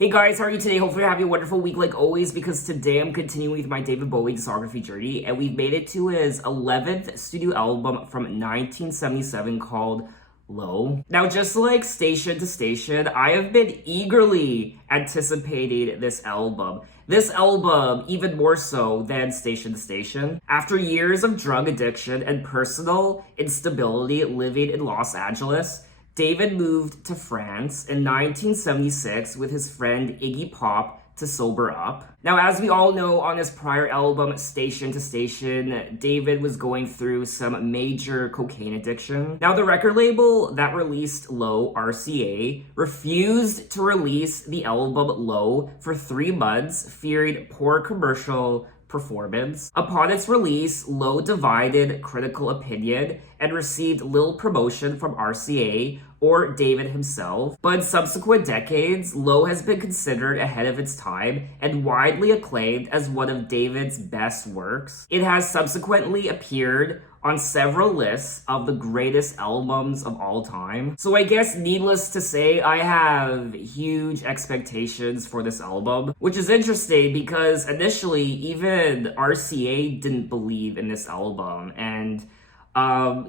Hey guys, how are you today? Hopefully you're having a wonderful week like always, because today I'm continuing with my David Bowie discography journey, and we've made it to his 11th studio album from 1977 called Low. Now, just like Station to Station, I have been eagerly anticipating this album. This album, even more so than Station to Station. After years of drug addiction and personal instability living in Los Angeles, David moved to France in 1976 with his friend Iggy Pop to sober up. Now, as we all know, on his prior album, Station to Station, David was going through some major cocaine addiction. Now, the record label that released Low, RCA, refused to release the album Low for 3 months, fearing poor commercial performance. Upon its release, Low divided critical opinion and received little promotion from RCA or David himself. But in subsequent decades, Low has been considered ahead of its time and widely acclaimed as one of David's best works. It has subsequently appeared on several lists of the greatest albums of all time. So I guess needless to say, I have huge expectations for this album, which is interesting because initially even RCA didn't believe in this album, and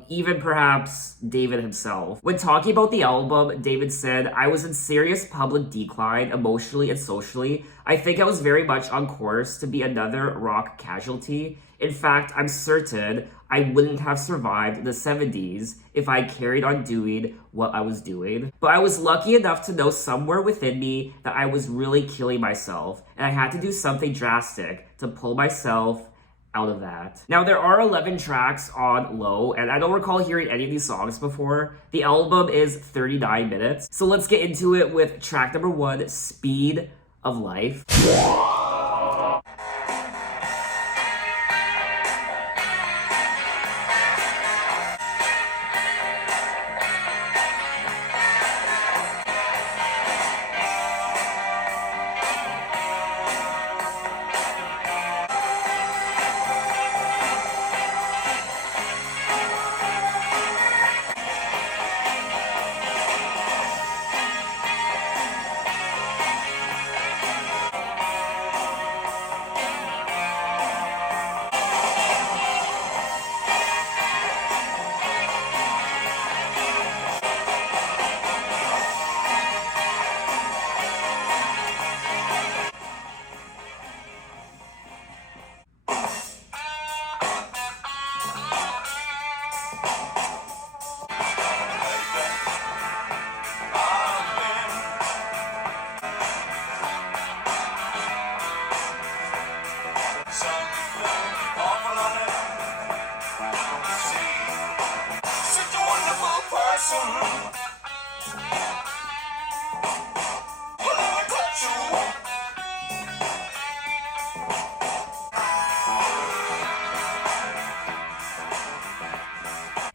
even perhaps David himself. When talking about the album, David said, "I was in serious public decline emotionally and socially. I think I was very much on course to be another rock casualty. In fact, I'm certain I wouldn't have survived the 70s if I carried on doing what I was doing. But I was lucky enough to know somewhere within me that I was really killing myself, and I had to do something drastic to pull myself out of that." Now, there are 11 tracks on Low, and I don't recall hearing any of these songs before. The album is 39 minutes. So let's get into it with track number 1, Speed of Life.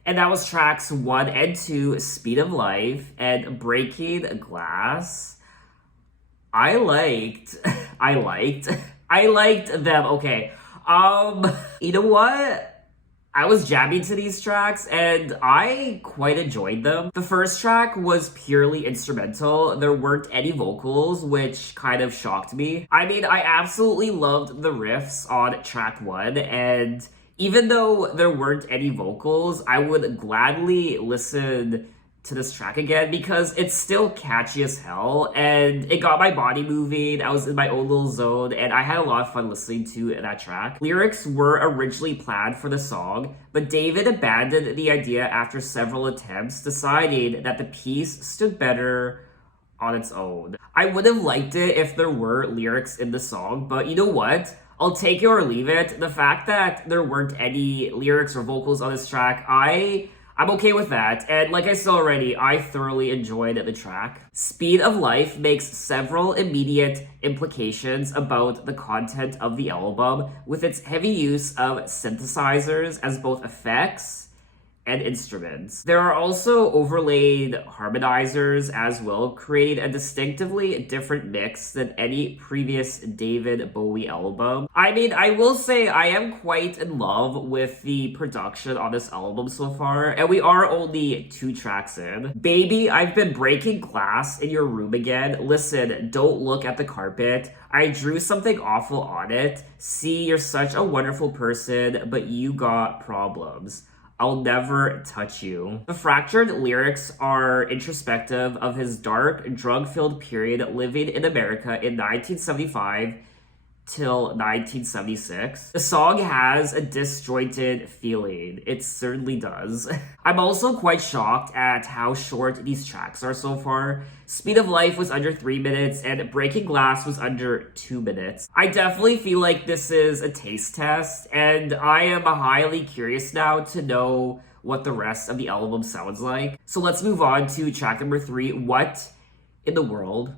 And that was tracks 1 and 2, Speed of Life and Breaking Glass. I liked them. Okay. You know what? I was jamming to these tracks and I quite enjoyed them. The first track was purely instrumental. There weren't any vocals, which kind of shocked me. I mean, I absolutely loved the riffs on track 1, and even though there weren't any vocals, I would gladly listen to this track again because it's still catchy as hell and it got my body moving. I was in my own little zone and I had a lot of fun listening to that track. Lyrics were originally planned for the song, but David abandoned the idea after several attempts, deciding that the piece stood better on its own. I would have liked it if there were lyrics in the song, but you know what? I'll take it or leave it. The fact that there weren't any lyrics or vocals on this track, I'm okay with that. And like I said already, I thoroughly enjoyed the track. Speed of Life makes several immediate implications about the content of the album, with its heavy use of synthesizers as both effects and instruments. There are also overlaid harmonizers as well, creating a distinctively different mix than any previous David Bowie album. I mean, I will say I am quite in love with the production on this album so far, and we are only 2 tracks in. Baby, I've been breaking glass in your room again. Listen, don't look at the carpet. I drew something awful on it. See, you're such a wonderful person, but you got problems. I'll never touch you. The fractured lyrics are introspective of his dark, drug-filled period living in America in 1975 till 1976. The song has a disjointed feeling. It certainly does. I'm also quite shocked at how short these tracks are so far. Speed of Life was under 3 minutes and Breaking Glass was under 2 minutes. I definitely feel like this is a taste test, and I am highly curious now to know what the rest of the album sounds like. So let's move on to track number 3, What in the World?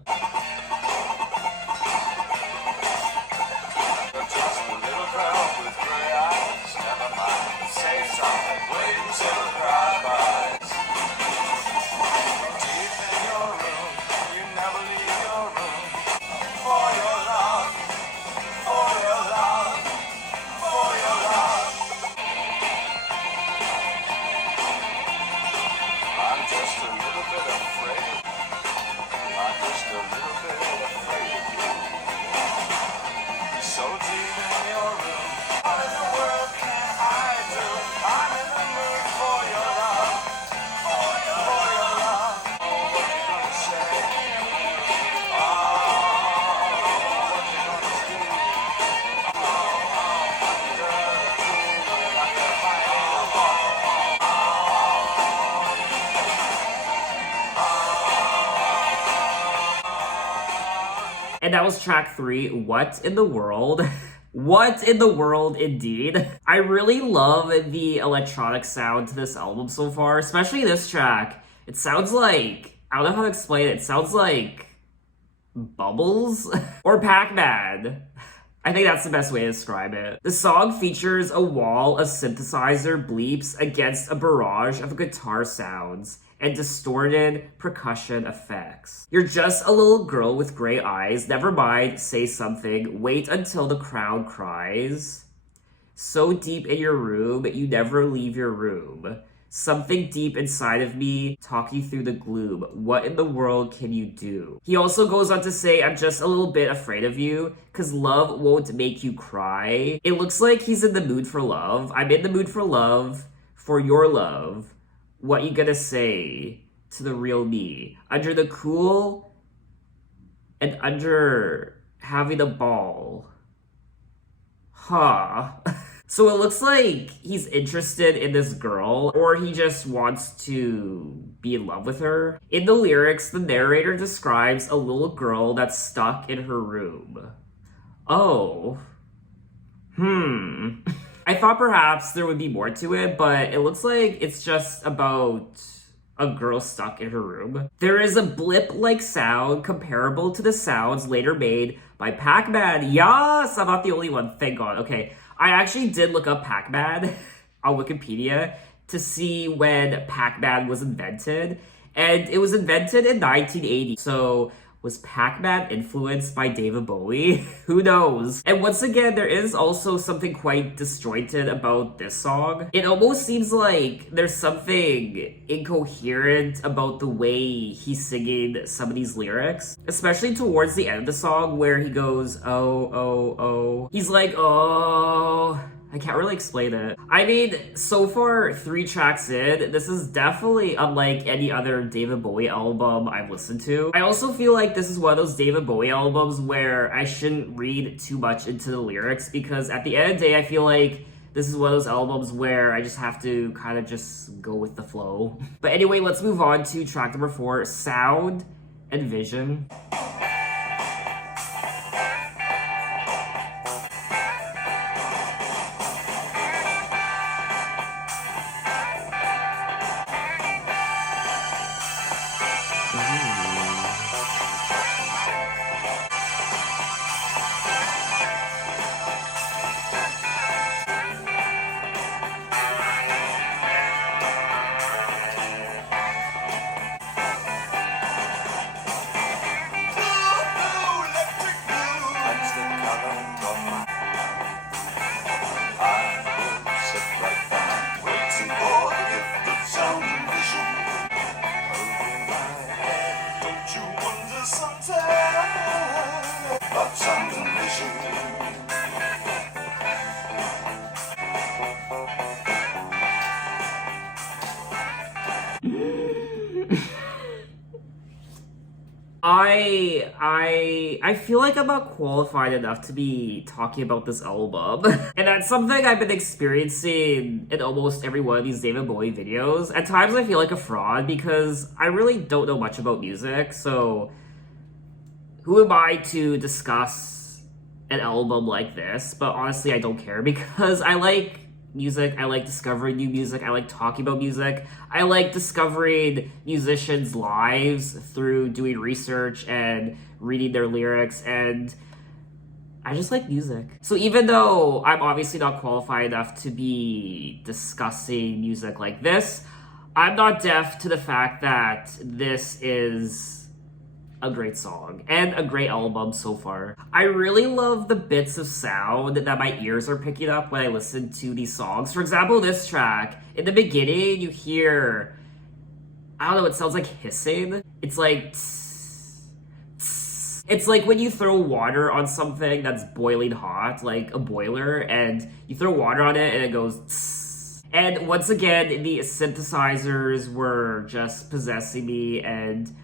And that was track 3, What in the World? What in the world, indeed. I really love the electronic sound to this album so far, especially this track. It sounds like, I don't know how to explain it, it sounds like Bubbles or Pac-Man. I think that's the best way to describe it. The song features a wall of synthesizer bleeps against a barrage of guitar sounds and distorted percussion effects. You're just a little girl with gray eyes. Never mind, say something. Wait until the crowd cries. So deep in your room, you never leave your room. Something deep inside of me, talk you through the gloom. What in the world can you do? He also goes on to say, I'm just a little bit afraid of you, cause love won't make you cry. It looks like he's in the mood for love. I'm in the mood for love, for your love. What you gonna say to the real me? Under the cool and under having a ball. Huh. So it looks like he's interested in this girl, or he just wants to be in love with her. In the lyrics, the narrator describes a little girl that's stuck in her room. Oh. I thought perhaps there would be more to it, but it looks like it's just about a girl stuck in her room. There is a blip-like sound comparable to the sounds later made by Pac-Man. Yes! I'm not the only one, thank God. Okay, I actually did look up Pac-Man on Wikipedia to see when Pac-Man was invented, and it was invented in 1980. So was Pac-Man influenced by David Bowie? Who knows? And once again, there is also something quite disjointed about this song. It almost seems like there's something incoherent about the way he's singing some of these lyrics, especially towards the end of the song where he goes, oh, oh, oh. He's like, oh. I can't really explain it. I mean, so far, 3 tracks in, this is definitely unlike any other David Bowie album I've listened to. I also feel like this is one of those David Bowie albums where I shouldn't read too much into the lyrics, because at the end of the day, I feel like this is one of those albums where I just have to kind of just go with the flow. But anyway, let's move on to track number 4, Sound and Vision. but sound and vision. I feel like I'm not qualified enough to be talking about this album. And that's something I've been experiencing in almost every one of these David Bowie videos. At times I feel like a fraud because I really don't know much about music, so who am I to discuss an album like this? But honestly, I don't care because I like music. I like discovering new music. I like talking about music. I like discovering musicians' lives through doing research and reading their lyrics, and I just like music. So even though I'm obviously not qualified enough to be discussing music like this, I'm not deaf to the fact that this is a great song and a great album so far. I really love the bits of sound that my ears are picking up when I listen to these songs. For example, this track, in the beginning, you hear, I don't know, it sounds like hissing. It's like, tss, tss. It's like when you throw water on something that's boiling hot, like a boiler, and you throw water on it and it goes tss. And once again, the synthesizers were just possessing me, and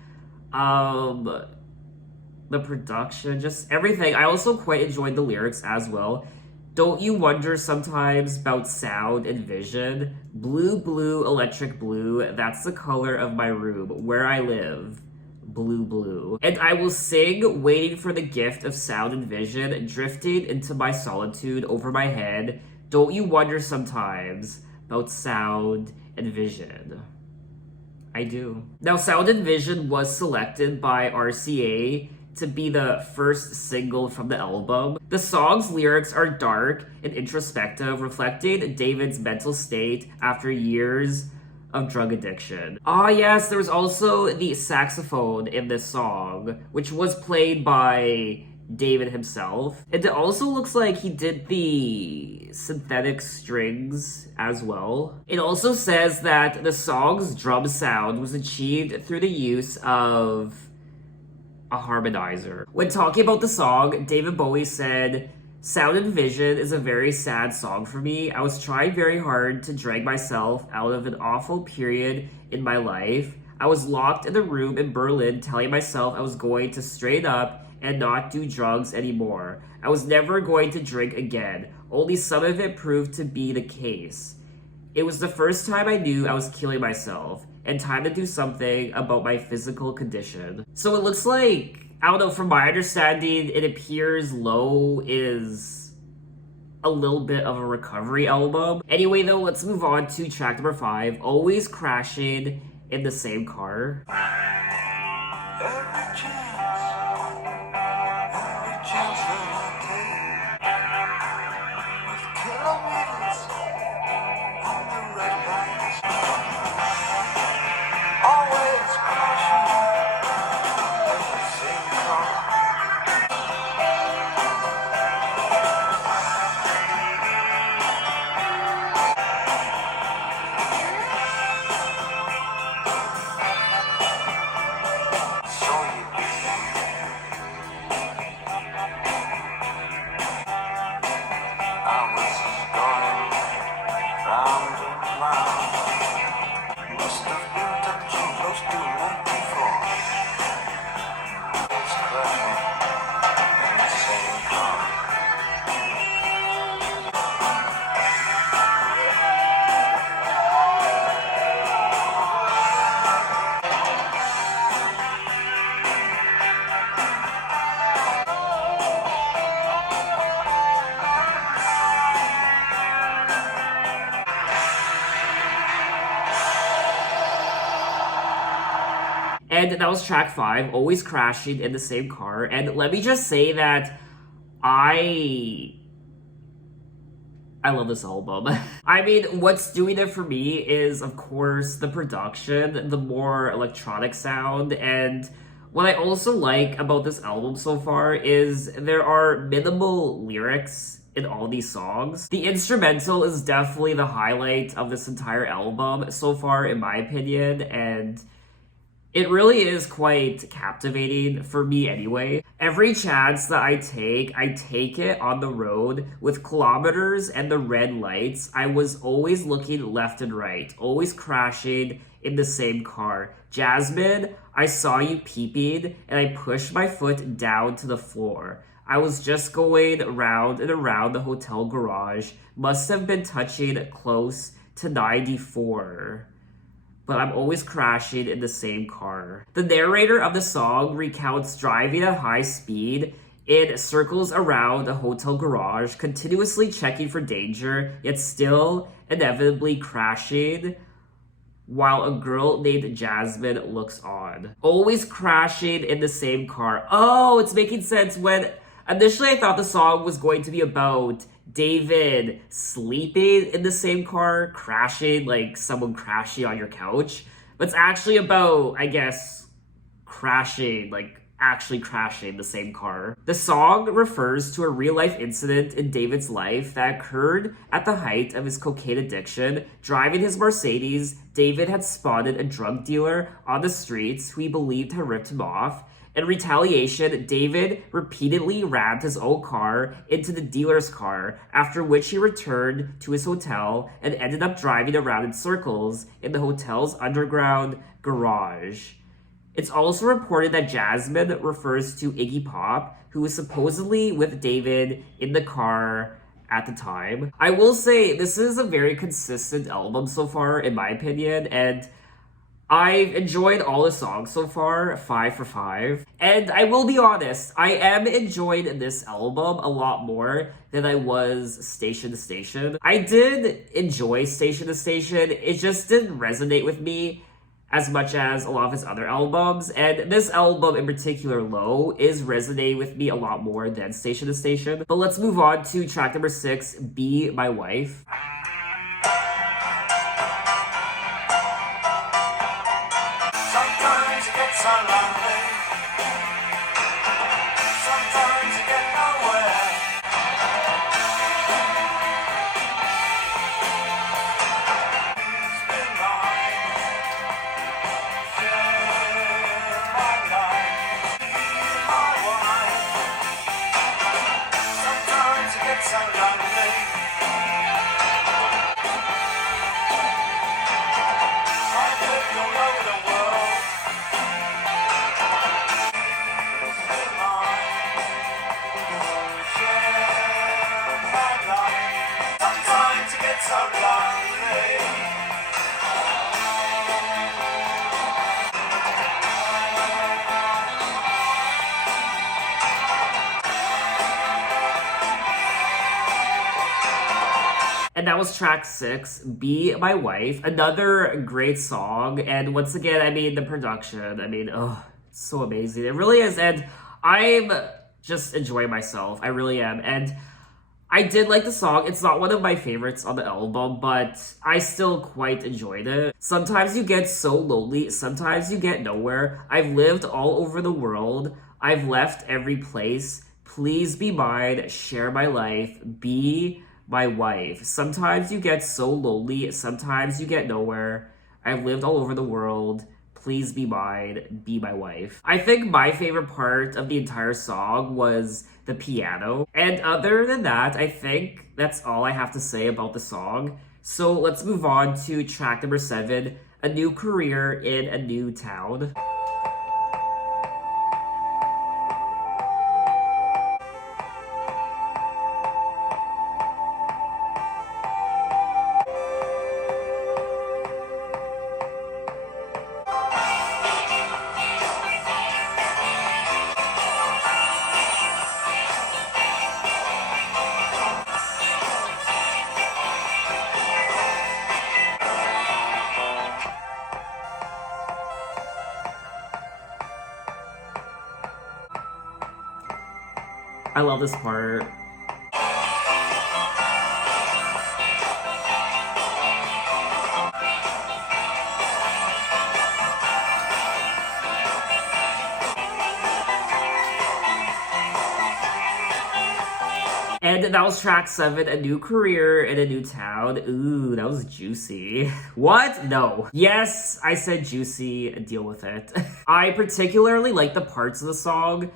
the production, just everything. I also quite enjoyed the lyrics as well. Don't you wonder sometimes about sound and vision? Blue, blue, electric blue, that's the color of my room, where I live. Blue, blue. And I will sing, waiting for the gift of sound and vision, drifting into my solitude over my head. Don't you wonder sometimes about sound and vision? I do. Now, Sound and Vision was selected by RCA to be the first single from the album. The song's lyrics are dark and introspective, reflecting David's mental state after years of drug addiction. Ah, yes, there was also the saxophone in this song, which was played by David himself. And it also looks like he did the synthetic strings as well. It also says that the song's drum sound was achieved through the use of a harmonizer. When talking about the song, David Bowie said, "Sound and Vision is a very sad song for me. I was trying very hard to drag myself out of an awful period in my life. I was locked in a room in Berlin telling myself I was going to straighten up and not do drugs anymore. I was never going to drink again. Only some of it proved to be the case. It was the first time I knew I was killing myself, and time to do something about my physical condition." So it looks like, I don't know, from my understanding, it appears Low is a little bit of a recovery album. Anyway, though, let's move on to track number 5, Always Crashing in the Same Car. And that was track 5, Always Crashing in the Same Car. And let me just say that I love this album. I mean, what's doing it for me is, of course, the production, the more electronic sound, and what I also like about this album so far is there are minimal lyrics in all these songs. The instrumental is definitely the highlight of this entire album so far, in my opinion, and It really is quite captivating for me anyway. Every chance that I take it on the road with kilometers and the red lights. I was always looking left and right, always crashing in the same car. Jasmine, I saw you peeping and I pushed my foot down to the floor. I was just going around and around the hotel garage. Must have been touching close to 94, but I'm always crashing in the same car. The narrator of the song recounts driving at high speed in circles around a hotel garage, continuously checking for danger, yet still inevitably crashing while a girl named Jasmine looks on. Always crashing in the same car. Oh, it's making sense. When initially I thought the song was going to be about David sleeping in the same car, crashing, like someone crashing on your couch. But it's actually about, I guess, crashing, like actually crashing the same car. The song refers to a real life incident in David's life that occurred at the height of his cocaine addiction. Driving his Mercedes, David had spotted a drug dealer on the streets who he believed had ripped him off. In retaliation, David repeatedly rammed his own car into the dealer's car, after which he returned to his hotel and ended up driving around in circles in the hotel's underground garage. It's also reported that Jasmine refers to Iggy Pop, who was supposedly with David in the car at the time. I will say, this is a very consistent album so far, in my opinion, and I've enjoyed all the songs so far, 5 for 5. And I will be honest, I am enjoying this album a lot more than I was Station to Station. I did enjoy Station to Station, it just didn't resonate with me as much as a lot of his other albums. And this album in particular, Low, is resonating with me a lot more than Station to Station. But let's move on to track number 6, Be My Wife. Sometimes you get so lonely. Sometimes you get nowhere. It's been mine. Share my life. Be my wife. Sometimes you get so lonely. I've lived all over the world. Sometimes you get so lonely. And that was track 6, Be My Wife. Another great song. And once again, I mean, the production, I mean, oh, it's so amazing. It really is. And I'm just enjoying myself. I really am. And I did like the song. It's not one of my favorites on the album, but I still quite enjoyed it. Sometimes you get so lonely. Sometimes you get nowhere. I've lived all over the world. I've left every place. Please be mine. Share my life. Be my wife. Sometimes you get so lonely. Sometimes you get nowhere. I've lived all over the world. Please be mine. Be my wife. I think my favorite part of the entire song was the piano. And other than that, I think that's all I have to say about the song. So let's move on to track number 7, A New Career in a New Town. I love this part. And that was track 7, A New Career in a New Town. Ooh, that was juicy. What? No. Yes, I said juicy. Deal with it. I particularly like the parts of the song.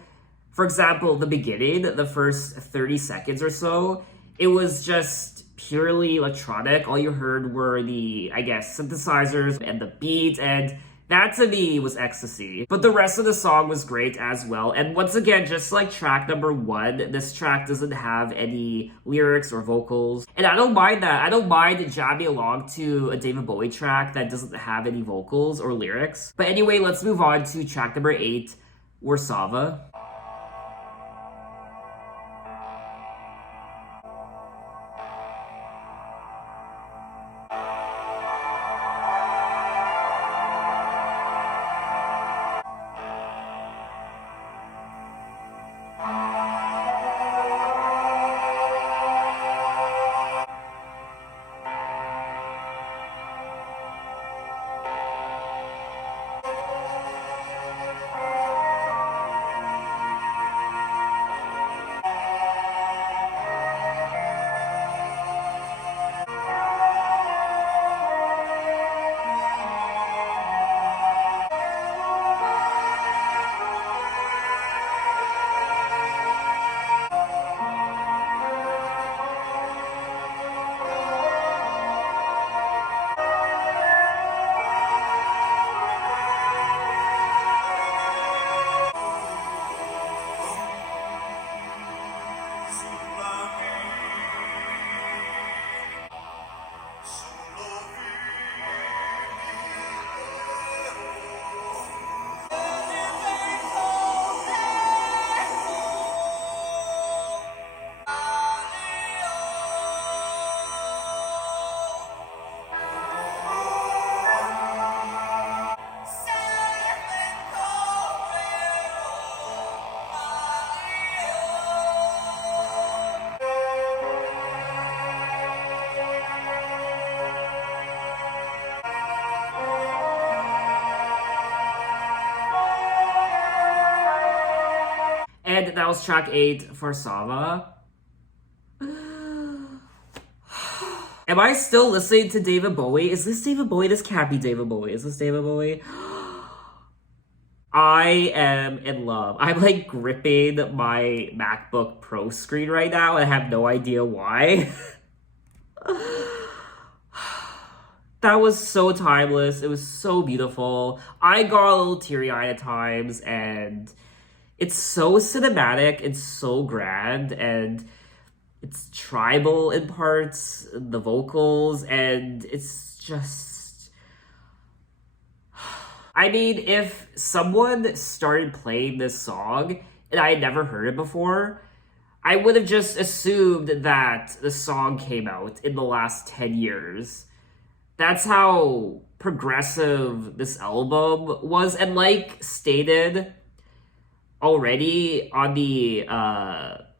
For example, the beginning, the first 30 seconds or so, it was just purely electronic. All you heard were the, I guess, synthesizers and the beat, and that to me was ecstasy. But the rest of the song was great as well. And once again, just like track number 1, this track doesn't have any lyrics or vocals. And I don't mind that. I don't mind jamming along to a David Bowie track that doesn't have any vocals or lyrics. But anyway, let's move on to track number 8, Warszawa. And that was track 8, Warszawa. Am I still listening to David Bowie? Is this David Bowie? This can't be David Bowie. Is this David Bowie? I am in love. I'm like gripping my MacBook Pro screen right now and I have no idea why. That was so timeless. It was so beautiful. I got a little teary-eyed at times, and it's so cinematic, it's so grand, and it's tribal in parts, the vocals, and it's just... I mean, if someone started playing this song and I had never heard it before, I would have just assumed that the song came out in the last 10 years. That's how progressive this album was, and like stated already on the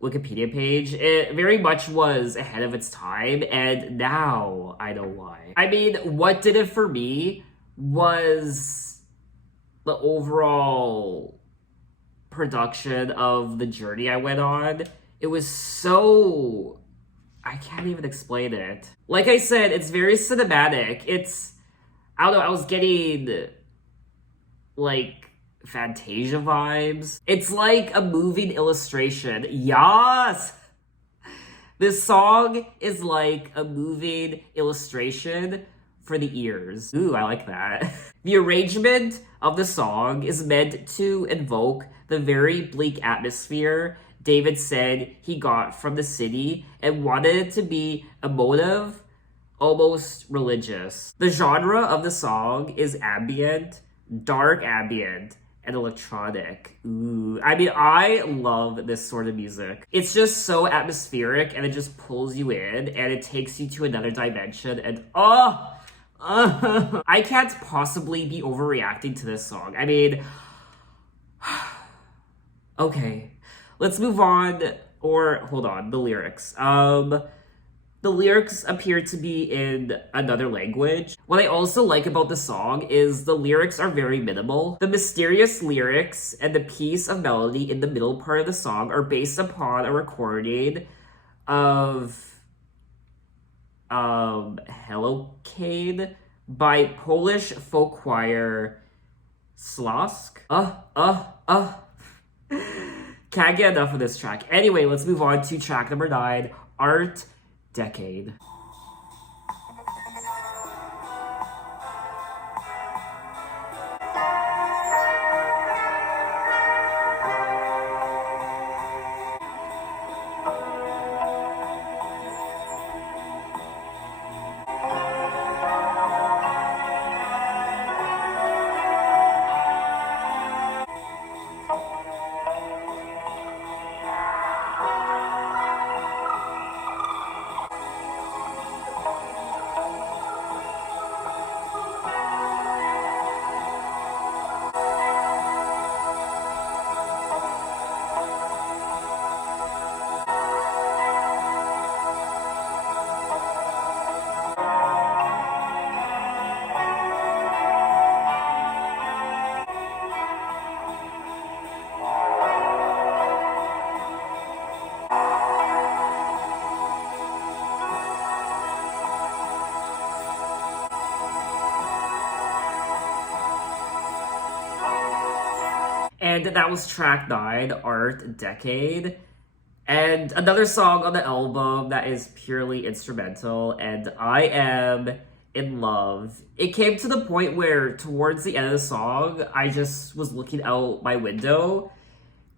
Wikipedia page, it very much was ahead of its time, and now I know why. I mean, what did it for me was the overall production of the journey I went on. It was so... I can't even explain it. Like I said, it's very cinematic. It's... I don't know, I was getting... like... Fantasia vibes. It's like a moving illustration. Yes! This song is like a moving illustration for the ears. Ooh, I like that. The arrangement of the song is meant to invoke the very bleak atmosphere David said he got from the city and wanted it to be emotive, almost religious. The genre of the song is ambient, dark ambient, and electronic. Ooh. I mean, I love this sort of music. It's just so atmospheric and it just pulls you in and it takes you to another dimension and I can't possibly be overreacting to this song. I mean, okay, let's move on, or hold on, the lyrics. The lyrics appear to be in another language. What I also like about the song is the lyrics are very minimal. The mysterious lyrics and the piece of melody in the middle part of the song are based upon a recording of Hello Cade by Polish folk choir Slosk. Can't get enough of this track. Anyway, let's move on to track number 9, Art Decade. And that was track 9, Art Decade. And another song on the album that is purely instrumental, and I am in love. It came to the point where, towards the end of the song, I just was looking out my window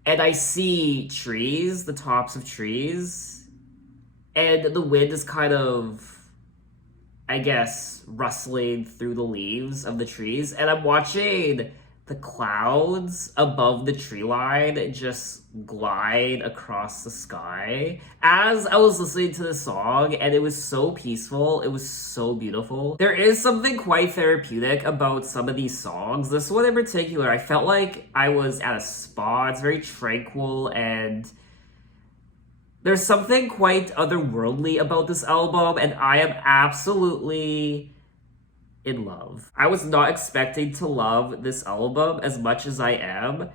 and I see trees, the tops of trees, and the wind is kind of, I guess, rustling through the leaves of the trees, and I'm watching the clouds above the tree line just glide across the sky as I was listening to the song, and it was so peaceful. It was so beautiful. There is something quite therapeutic about some of these songs. This one in particular, I felt like I was at a spa. It's very tranquil, and there's something quite otherworldly about this album, and I am absolutely in love. I was not expecting to love this album as much as I am.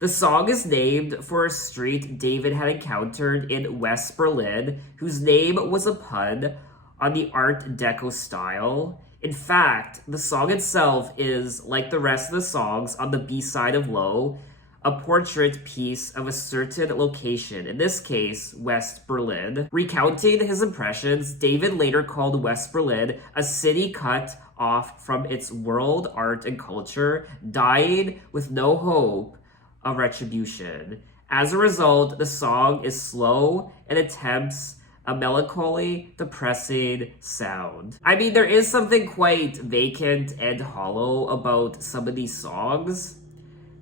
The song is named for a street David had encountered in West Berlin, whose name was a pun on the Art Deco style. In fact, the song itself is, like the rest of the songs on the B-side of Low, a portrait piece of a certain location, in this case, West Berlin. Recounting his impressions, David later called West Berlin a city cut off from its world, art, and culture, dying with no hope of retribution. As a result, the song is slow and attempts a melancholy, depressing sound. I mean, there is something quite vacant and hollow about some of these songs.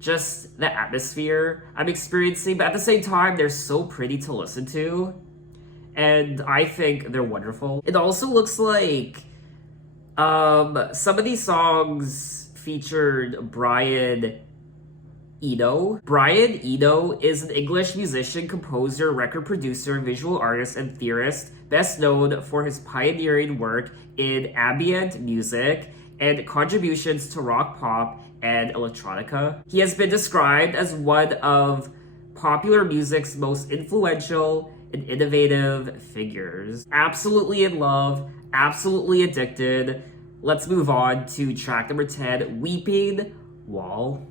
Just the atmosphere I'm experiencing, but at the same time, they're so pretty to listen to, and I think they're wonderful. It also looks like some of these songs featured Brian Eno. Brian Eno is an English musician, composer, record producer, visual artist, and theorist, best known for his pioneering work in ambient music and contributions to rock, pop, and electronica. He has been described as one of popular music's most influential and innovative figures. Absolutely in love, absolutely addicted. Let's move on to track number 10, Weeping Wall.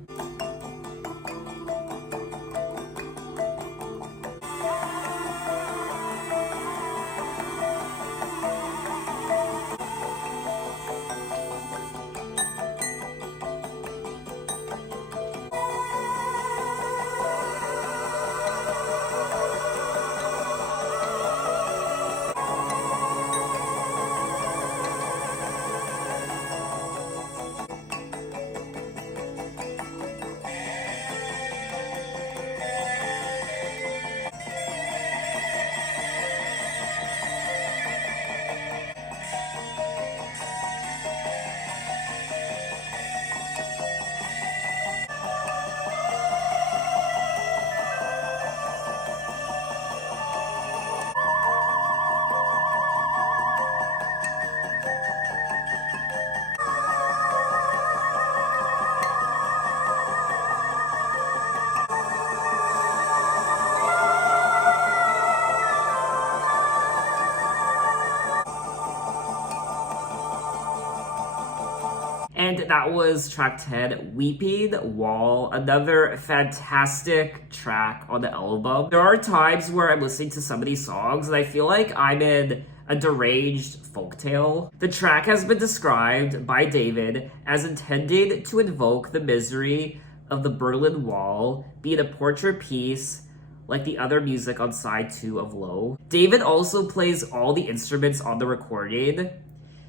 And that was track 10, Weeping Wall, another fantastic track on the album. There are times where I'm listening to some of these songs and I feel like I'm in a deranged folktale. The track has been described by David as intended to invoke the misery of the Berlin Wall, being a portrait piece like the other music on side 2 of Low. David also plays all the instruments on the recording.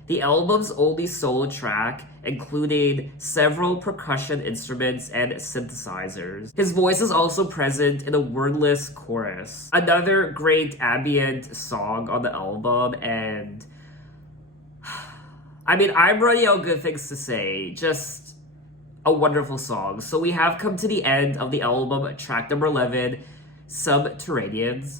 The album's only solo track, including several percussion instruments and synthesizers. His voice is also present in a wordless chorus. Another great ambient song on the album, and I mean, I'm running out of good things to say. Just a wonderful song. So we have come to the end of the album, track number 11, Subterraneans.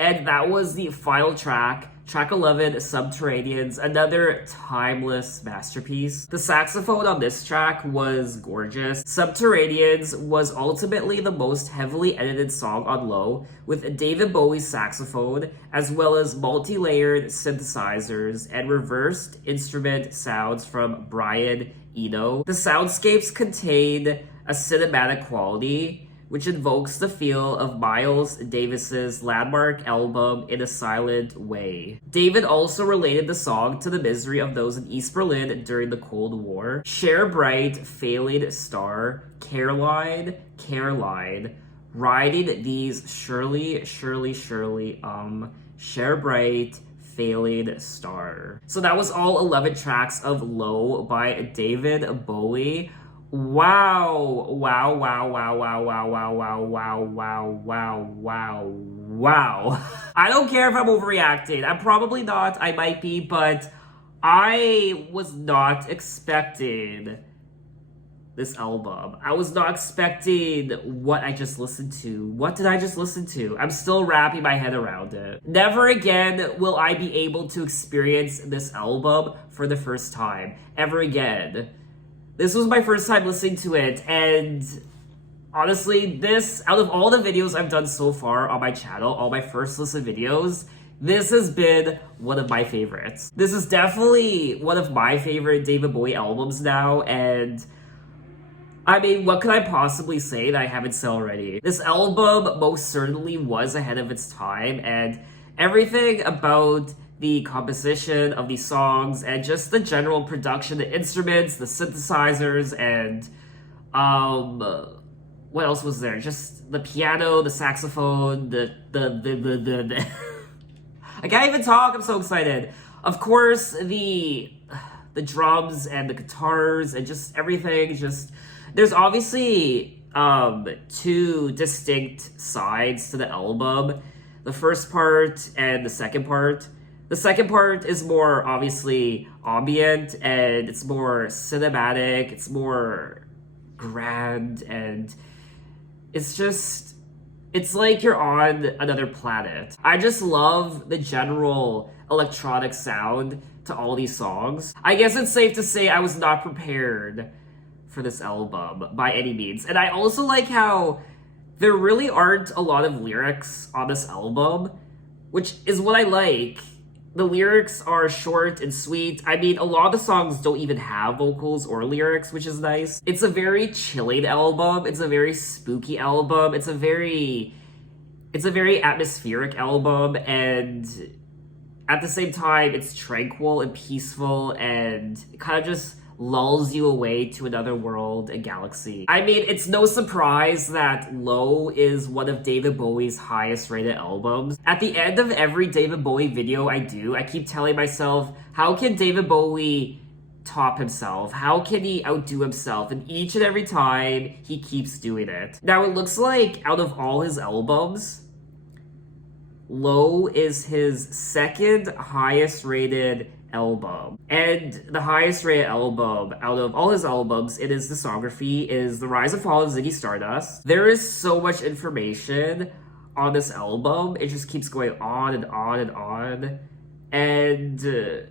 And that was the final track, track 11, Subterraneans, another timeless masterpiece. The saxophone on this track was gorgeous. Subterraneans was ultimately the most heavily edited song on Low, with David Bowie's saxophone, as well as multi-layered synthesizers and reversed instrument sounds from Brian Eno. The soundscapes contain a cinematic quality, which invokes the feel of Miles Davis's landmark album In a Silent Way. David also related the song to the misery of those in East Berlin during the Cold War. Share Bright, Failing Star, Caroline, riding these Share Bright, Failing Star. So that was all 11 tracks of Low by David Bowie. Wow. I don't care if I'm overreacting. I'm probably not. I might be, but I was not expecting this album. I was not expecting what I just listened to. What did I just listen to? I'm still wrapping my head around it. Never again will I be able to experience this album for the first time. Ever again. This was my first time listening to it, and honestly, this, out of all the videos I've done so far on my channel, all my first listen videos, this has been one of my favorites. This is definitely one of my favorite David Bowie albums now, and I mean, what could I possibly say that I haven't said already? This album most certainly was ahead of its time, and everything about the composition of these songs and just the general production, the instruments, the synthesizers, and what else was there? Just the piano, the saxophone, the I can't even talk, I'm so excited. Of course, the drums and the guitars and just everything, just there's obviously two distinct sides to the album. The first part and the second part. The second part is more obviously ambient and it's more cinematic, it's more grand, and it's just It's like you're on another planet. I just love the general electronic sound to all these songs. I guess it's safe to say I was not prepared for this album by any means. And I also like how there really aren't a lot of lyrics on this album, which is what I like. The lyrics are short and sweet. I mean, a lot of the songs don't even have vocals or lyrics, which is nice. It's a very chilling album. It's a very spooky album. It's a very atmospheric album, and at the same time, it's tranquil and peaceful, and it kind of just lulls you away to another world and galaxy. I mean, it's no surprise that Low is one of David Bowie's highest rated albums. At the end of every David Bowie video I do, I keep telling myself, how can David Bowie top himself? How can he outdo himself? And each and every time, he keeps doing it. Now, it looks like out of all his albums, Low is his second highest rated album. And the highest rated album out of all his albums in his discography is The Rise and Fall of Ziggy Stardust. There is so much information on this album. It just keeps going on and on and on. And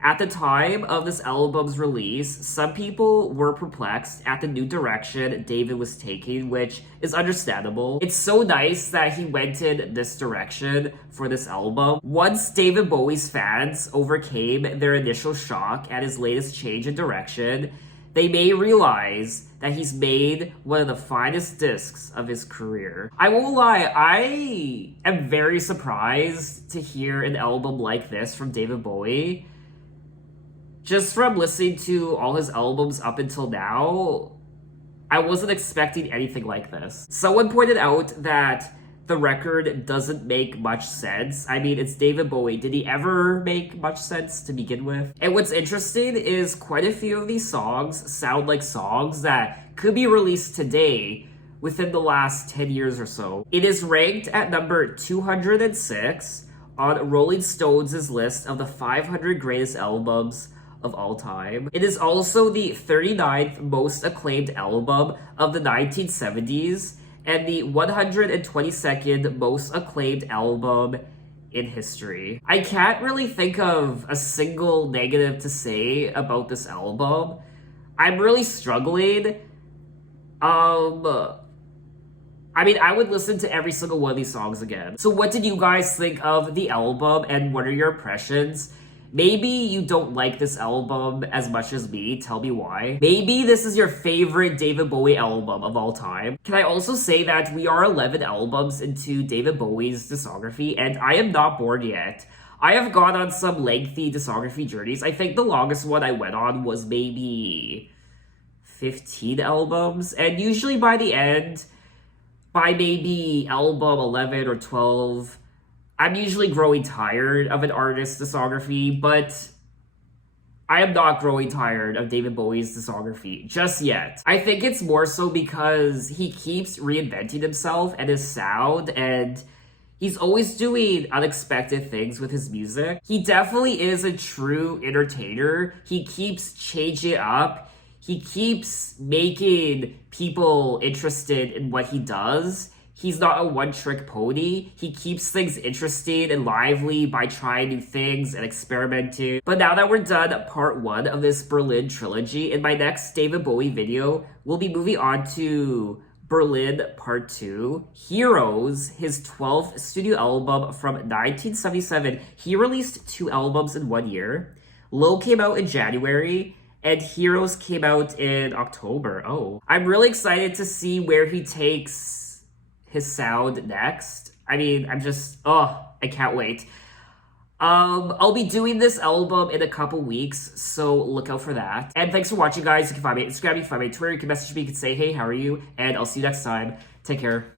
at the time of this album's release, some people were perplexed at the new direction David was taking, which is understandable. It's so nice that he went in this direction for this album. Once David Bowie's fans overcame their initial shock at his latest change in direction, they may realize that he's made one of the finest discs of his career. I won't lie, I am very surprised to hear an album like this from David Bowie. Just from listening to all his albums up until now, I wasn't expecting anything like this. Someone pointed out that the record doesn't make much sense. I mean, it's David Bowie. Did he ever make much sense to begin with? And what's interesting is quite a few of these songs sound like songs that could be released today within the last 10 years or so. It is ranked at number 206 on Rolling Stones' list of the 500 greatest albums of all time. It is also the 39th most acclaimed album of the 1970s and the 122nd most acclaimed album in history. I can't really think of a single negative to say about this album. I'm really struggling. I mean, I would listen to every single one of these songs again. So what did you guys think of the album, and what are your impressions? Maybe you don't like this album as much as me. Tell me why. Maybe this is your favorite David Bowie album of all time. Can I also say that we are 11 albums into David Bowie's discography, and I am not bored yet. I have gone on some lengthy discography journeys. I think the longest one I went on was maybe 15 albums, and usually by the end, by maybe album 11 or 12, I'm usually growing tired of an artist's discography, but I am not growing tired of David Bowie's discography just yet. I think it's more so because he keeps reinventing himself and his sound, and he's always doing unexpected things with his music. He definitely is a true entertainer. He keeps changing it up. He keeps making people interested in what he does. He's not a one-trick pony. He keeps things interesting and lively by trying new things and experimenting. But now that we're done part 1 of this Berlin trilogy, in my next David Bowie video, we'll be moving on to Berlin Part 2. Heroes, his 12th studio album from 1977. He released 2 albums in 1 year. Low came out in January, and Heroes came out in October. Oh. I'm really excited to see where he takes his sound next. I mean, I can't wait. I'll be doing this album in a couple weeks, so look out for that. And thanks for watching, guys. You can find me on Instagram, you can find me on Twitter, you can message me, you can say, hey, how are you? And I'll see you next time. Take care.